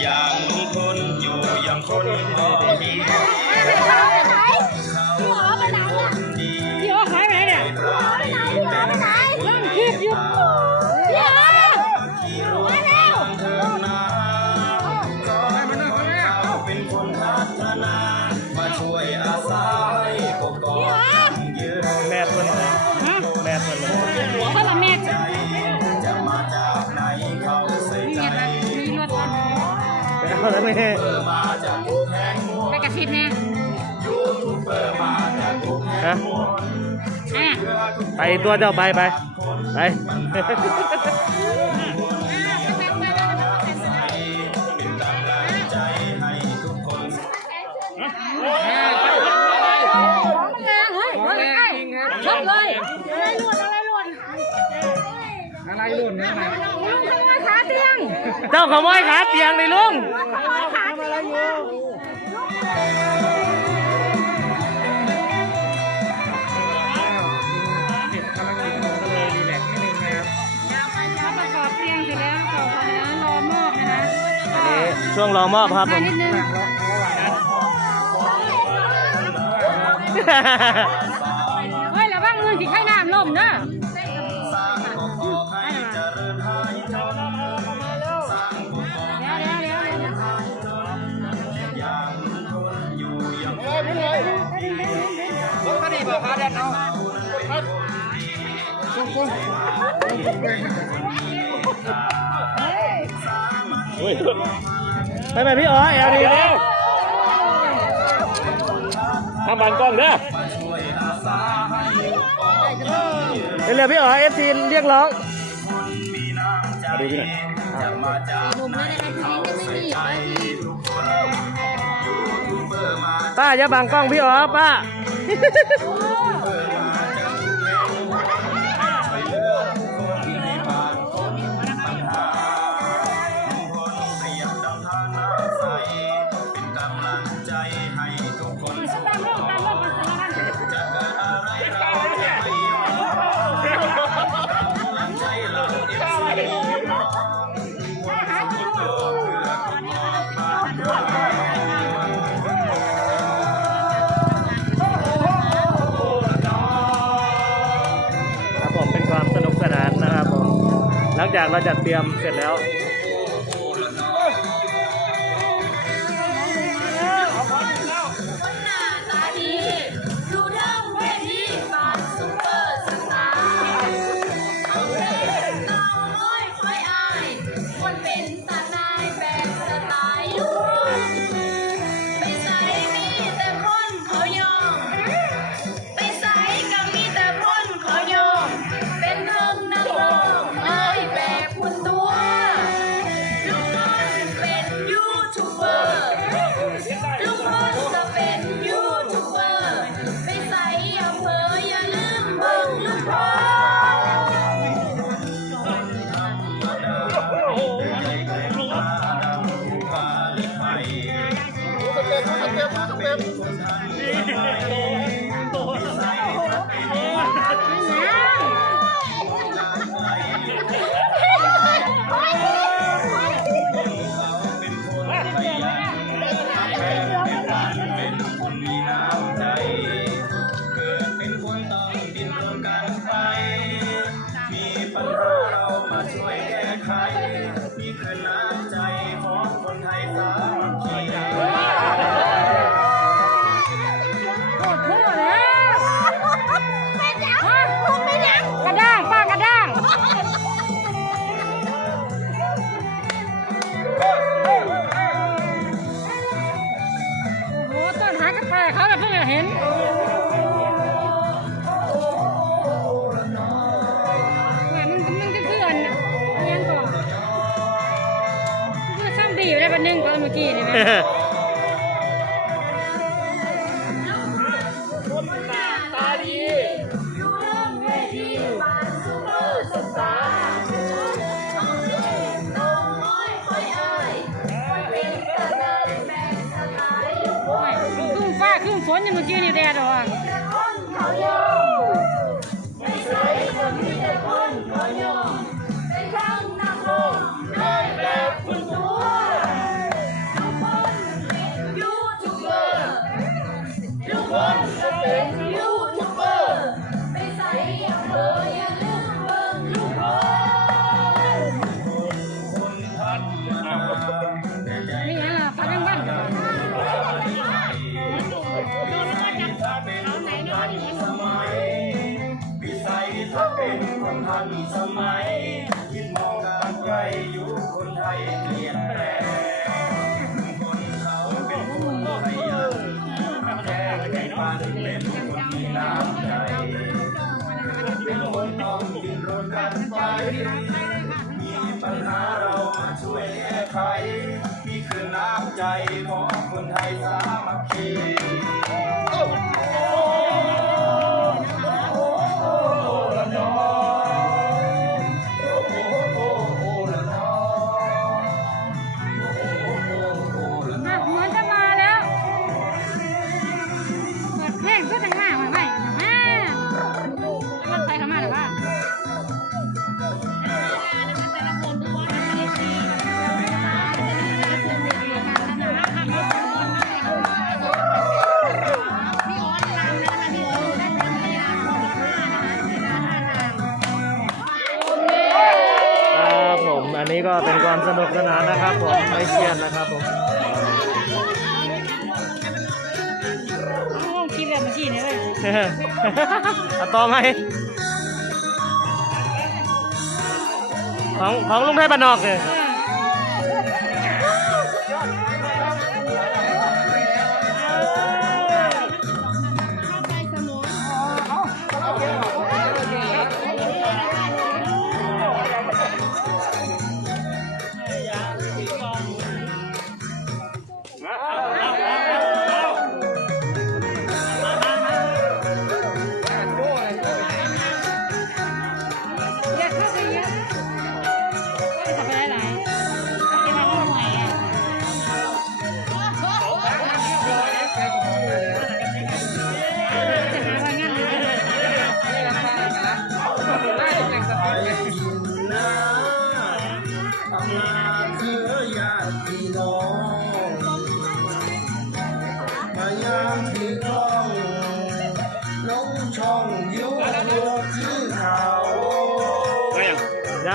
อย่างคนอยู่อย่างคนพอมี คนนั้นไม่ใช่ไปกระซิบนะฮะไปตัวเจ้าไปไปไป อะไรลุงอะไรลุงขโมยขาเตียงเจ้าขโมยขาเตียงเลยลุงลุงขโมยขาเตียงช่วงรอมอบครับผมเฮ้ยระวังมือสิไข้น้ำล่มเนาะ นเอาทุกคนไปไหปพี่อ๋อแอลดีแล้วทำบันกล้องเด้อเรียกพี่อ๋อเอฟซีเรียกร้องดูพี่หน่อยป้าอย่าบังกล้องพี่อ๋อป้า จากเราจัดเตรียมเสร็จแล้ว ช่วยแก้ไขนี่คือน้ำใจของคนไทยสามัคคีโคตรเท่เลยฮะกะด้างป้ากะด้าง โอ้ต้นหากระเขาเรเพิ่งจะเห็น อยู่ได้ปันหนึ่งก็เมื่อกี้นี่ไหมตาดีครึ่งฟ้าครึ่งฝนยังเมื่อกี้นี่แดดออก คนทันสมัยคิดมองทางไกลอยู่คนไทยเปลี่ยนแปลงคนเขาเป็นคนขยันแค่แก่ปานเป็นคนมีน้ำใจเป็นคนต้องกินรนกันไปมีปัญหาเรามาช่วยแก้ไขนี่คือน้ำใจของคนไทยสามัคคี อันนี้ก็เป็นความสนุกสนานนะครับผมไม่เครียดนะครับผมต้องคิดแบบเมื่อกี้นี่เลยเอาต่อไหมของของลุงไทยบ้านนอกเนี่ยอย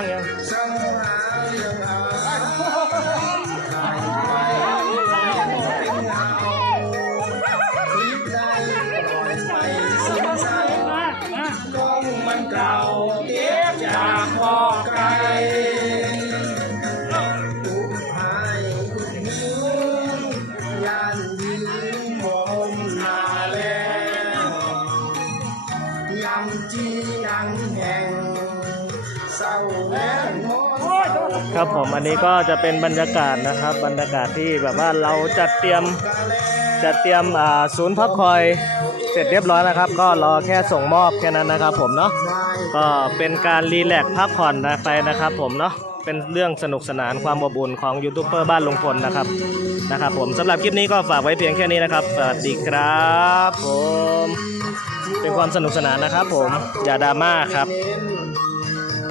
ยังยังช่างหาเรื่องหาถ่ายไครับผมอันนี้ก็จะเป็นบรรยากาศนะครับ บรรยากาศที่แบบว่าเราจัดเตรียมจัดเตรียมศูนย์พักคอยเสร็จเรียบร้อยแล้วครับ ก็รอแค่ส่งมอบแค่นั้นนะครับ ผมเนาะก็เป็นการรีแลกซ์พักผ่อนไปนะครับ ผมเนาะเป็นเรื่องสนุกสนานความอบอุ่นของยูทูบเบอร์บ้านลุงพลนะครับนะครับผมสำหรับคลิปนี้ก็ฝากไว้เพียงแค่นี้นะครับสวัสดีครับผมเป็นความสนุกสนานนะครับ ผมอย่าดราม่าครับ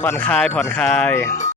ผ่อนคลายผ่อนคลาย